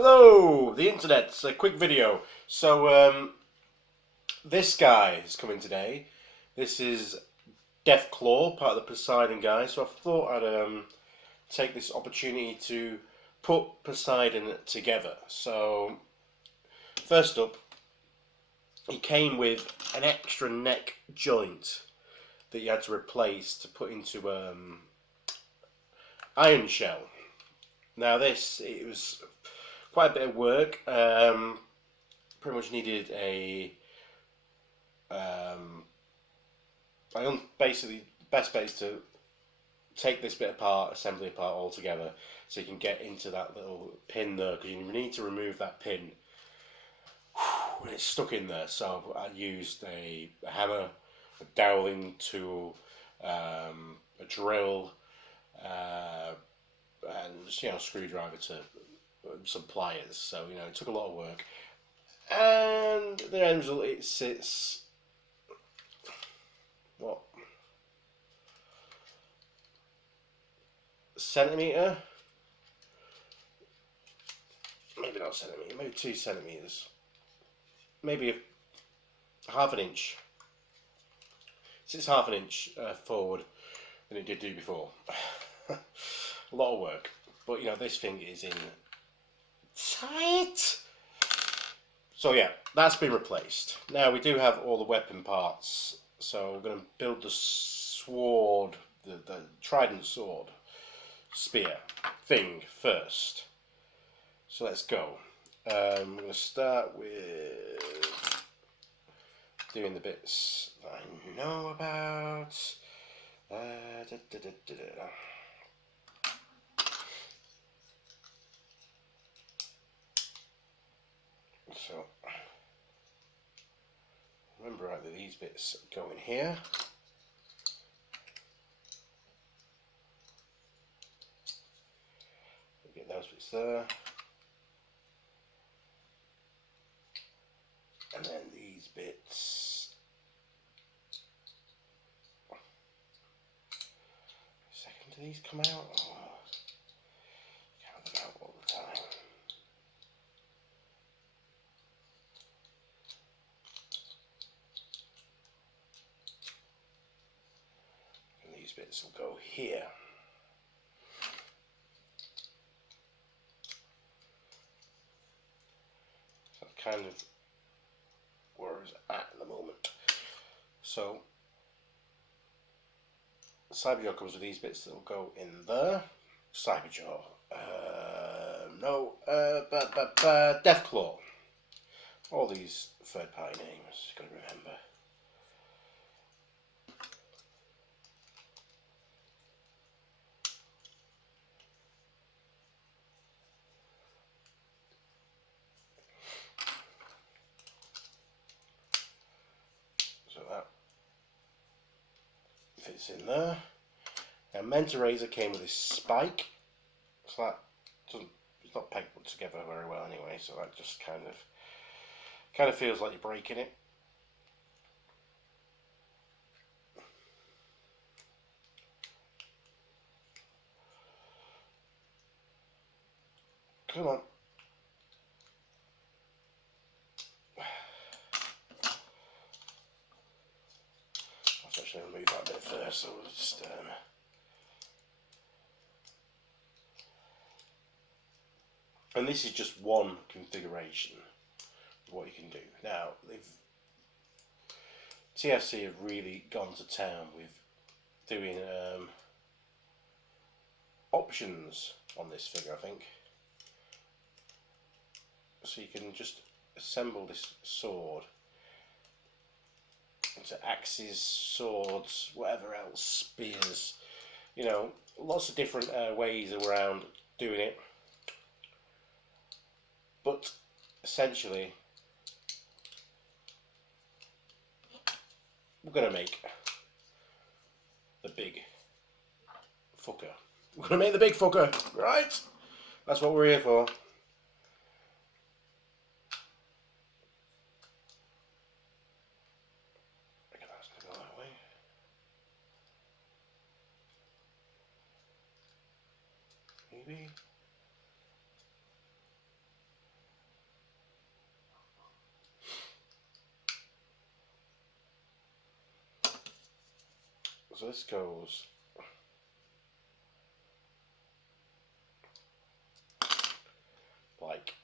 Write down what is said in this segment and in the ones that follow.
Hello, the internet's a quick video. So this guy is coming today. This is Deathclaw, part of the Poseidon guys. So I thought I'd take this opportunity to put Poseidon together. So first up, he came with an extra neck joint that you had to replace to put into iron shell. Now it was quite a bit of work. Pretty much needed a basically the best bet is to take this bit apart, assembly apart all together, so you can get into that little pin there, because you need to remove that pin when it's stuck in there. So I used a hammer, a doweling tool, a drill, and just, a screwdriver to some pliers. So it took a lot of work, and the end result, it sits what, centimetre, maybe not centimetre, maybe 2 centimetres, maybe half an inch. Sits half an inch forward than it did do before. A lot of work, but this thing is in tight. So yeah, that's been replaced. Now we do have all the weapon parts, so we're going to build the sword, the trident sword spear thing first. So let's go. We're going to start with doing the bits that I know about. So remember right that these bits go in here. Get those bits there. And then these bits. Second, do these come out? Oh, count them out all the time. And these bits will go here. So that's kind of where it's at the moment. So Cyberjaw comes with these bits that will go in there. Cyberjaw. No. Deathclaw. All these third-party names, got to remember. So that fits in there. Now, Menta Razor came with this spike, so that doesn't, it's not pegged together very well anyway. So that just kind of feels like you're breaking it. Come on. Let's actually remove that bit first, so we'll just and this is just one configuration of what you can do. Now, TFC have really gone to town with doing options on this figure, I think. So you can just assemble this sword into axes, swords, whatever else, spears. Lots of different ways around doing it. But essentially, we're going to make the big fucker. We're going to make the big fucker, right? That's what we're here for. I reckon that's going to go that way. Maybe. So this goes like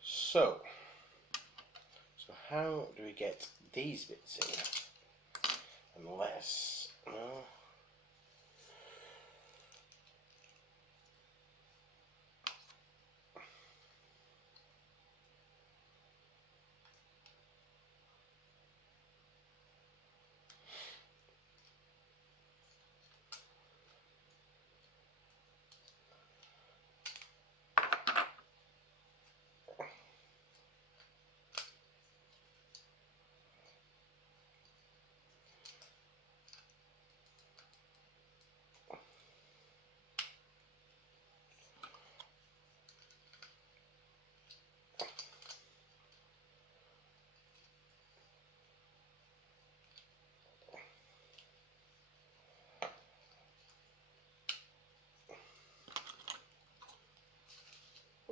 so. So how do we get these bits in? Unless, well,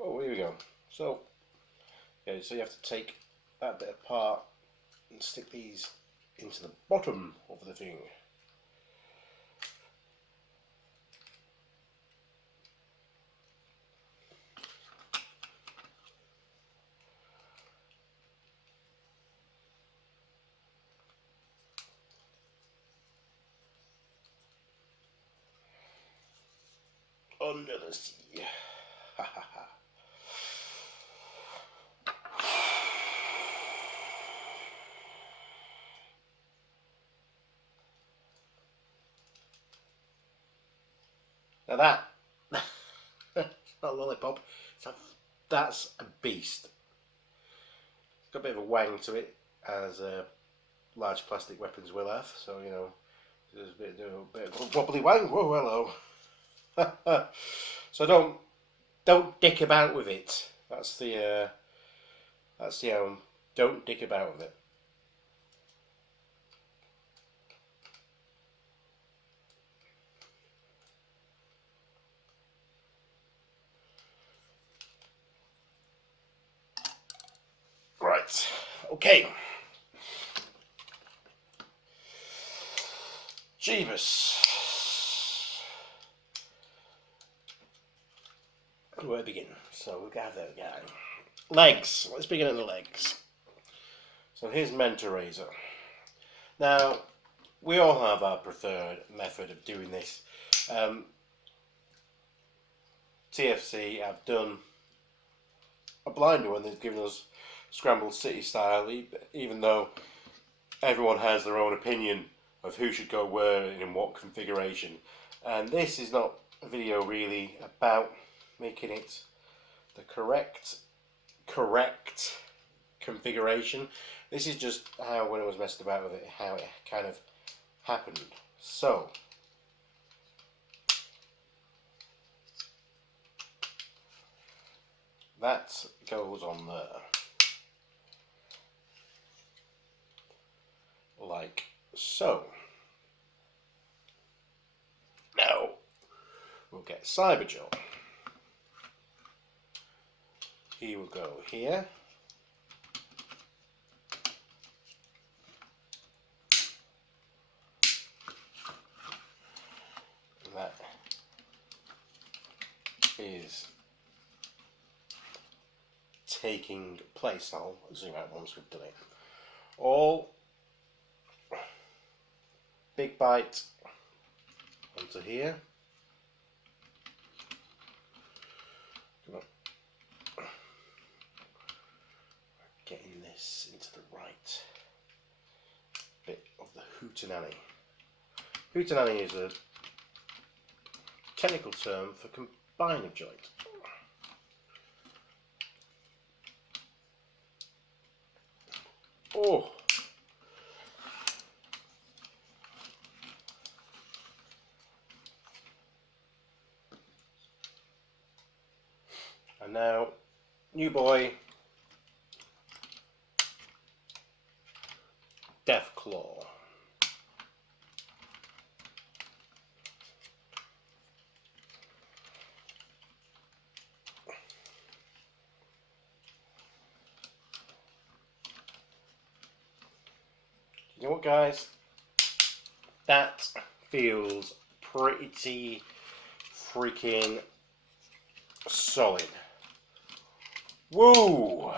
oh, here we go. So, okay, so you have to take that bit apart and stick these into the bottom of the thing. Under the sea. Ha ha ha. Now that, it's not a lollipop, that's a beast. It's got a bit of a wang to it, as large plastic weapons will have, so you know, there's a bit of a wobbly wang. Whoa, hello. So don't dick about with it. That's the don't dick about with it. Right, okay. Jeebus. Where to begin? So we got that guy. Legs. Let's begin at the legs. So here's Mentor Razor. Now, we all have our preferred method of doing this. TFC have done a blinder one. They've given us Scrambled City style, even though everyone has their own opinion of who should go where and in what configuration. And this is not a video really about making it the correct configuration. This is just how, when I was messed about with it, how it kind of happened. So that goes on there, like so. Now we'll get Cybergel. He will go here. And that is taking place. I'll zoom out once we've done it. All big bite onto here. Getting this into the right bit of the hootenanny. Hootenanny is a technical term for combiner joint. Oh! And now, new boy, Death Claw. You know what, guys? That feels pretty freaking solid. Woo!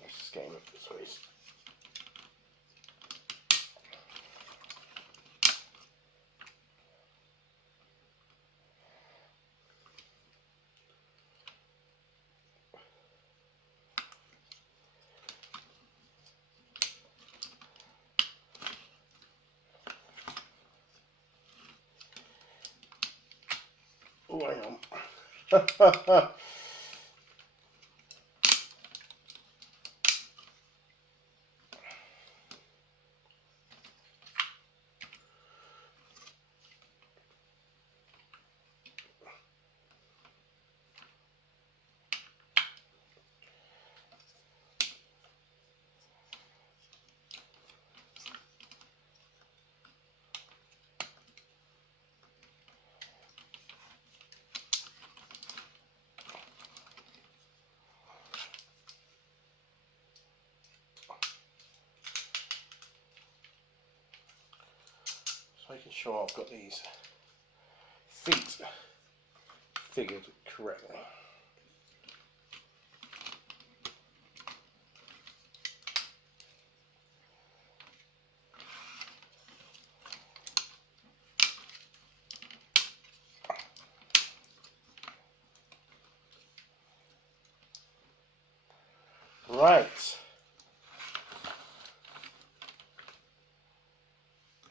Let's just get him up so he's... Oh, hang on. Making sure I've got these feet figured correctly. Right.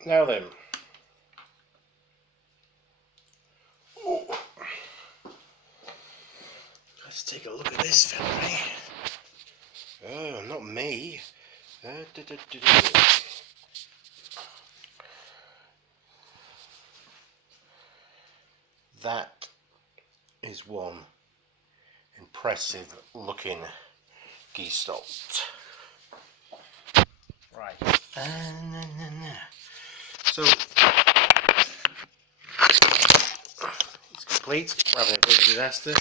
Now then. Ooh. Let's take a look at this family. Oh, not me. That is one impressive looking gestalt. Right. So it's complete. We're having a bit of a disaster.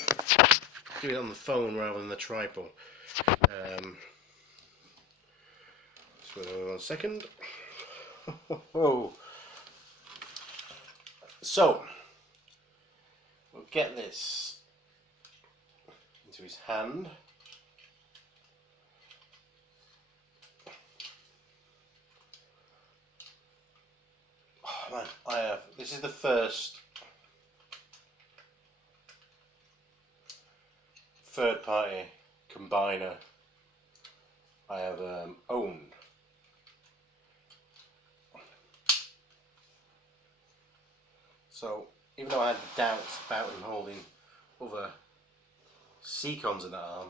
Do it on the phone rather than the tripod. Just wait 1 second. So we'll get this into his hand. Oh man, this is the first third-party combiner I have owned. So even though I had doubts about him holding other Seacons in that arm,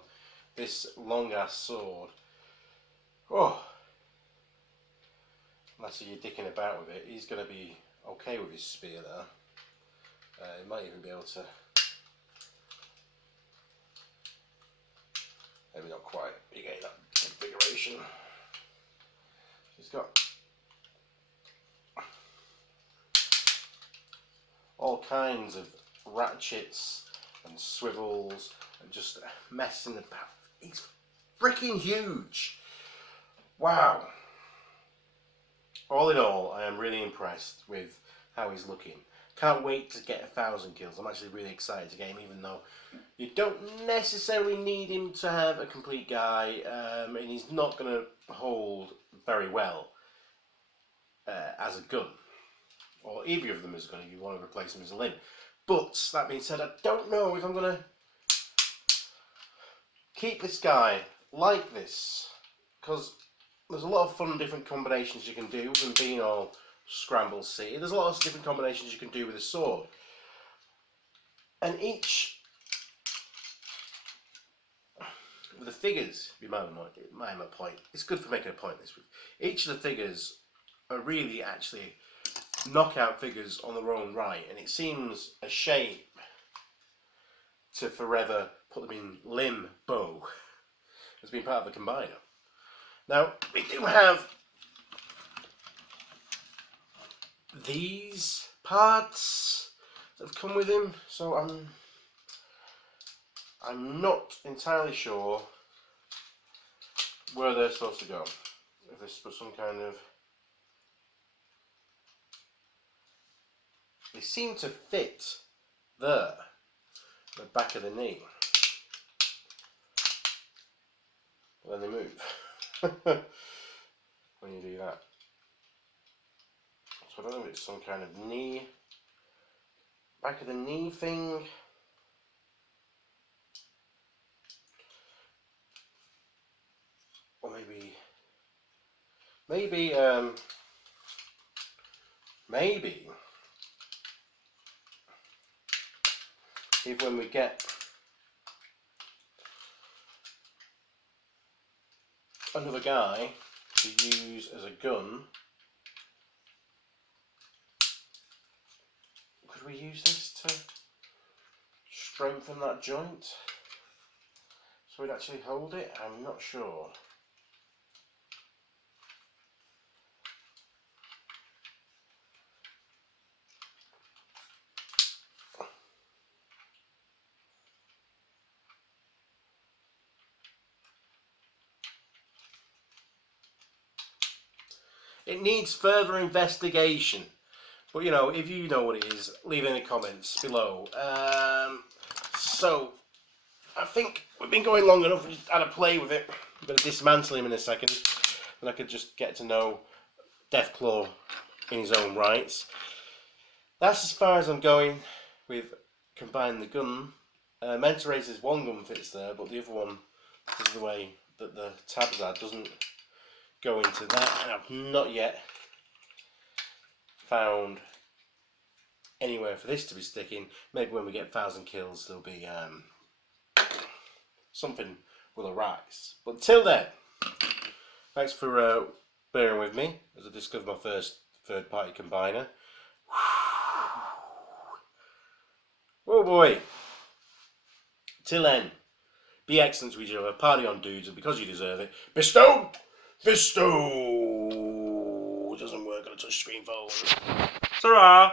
this long ass sword, oh, unless you're dicking about with it, he's going to be okay with his spear there. He might even be able to, maybe not quite, you get that configuration. He's got all kinds of ratchets and swivels and just messing about. He's freaking huge. Wow. All in all, I am really impressed with how he's looking. Can't wait to get 1,000 kills. I'm actually really excited to get him, even though you don't necessarily need him to have a complete guy, and he's not going to hold very well as a gun. Or either of them is going to, you want to replace him as a limb. But, that being said, I don't know if I'm going to keep this guy like this, because there's a lot of fun different combinations you can do with them being all scramble C. There's a lot of different combinations you can do with a sword. And each, with the figures, you might have a point. It's good for making a point this week. Each of the figures are really actually knockout figures on their own right, and it seems a shame to forever put them in limbo as being part of the combiner. Now, we do have these parts that have come with him, so I'm not entirely sure where they're supposed to go. If this was some kind of... They seem to fit there, the back of the knee. But then they move when you do that. So I don't know if it's some kind of knee, back of the knee thing. Or maybe if when we get another guy to use as a gun, could we use this to strengthen that joint so we'd actually hold it? I'm not sure. It needs further investigation. But you know, if you know what it is, leave it in the comments below. So, I think we've been going long enough. We just had a play with it. I'm going to dismantle him in a second. And I could just get to know Deathclaw in his own rights. That's as far as I'm going with combining the gun. Mental Razor's one gun fits there, but the other one, because of the way that the tabs are, doesn't go into that. And I've not yet found anywhere for this to be sticking. Maybe when we get 1,000 kills there'll be something will arise. But till then, thanks for bearing with me as I discovered my first third-party combiner. Oh boy. Till then, be excellent to each other, party on dudes, and because you deserve it, bestow! Bestow! Doesn't work on a touchscreen phone. Ta-ra!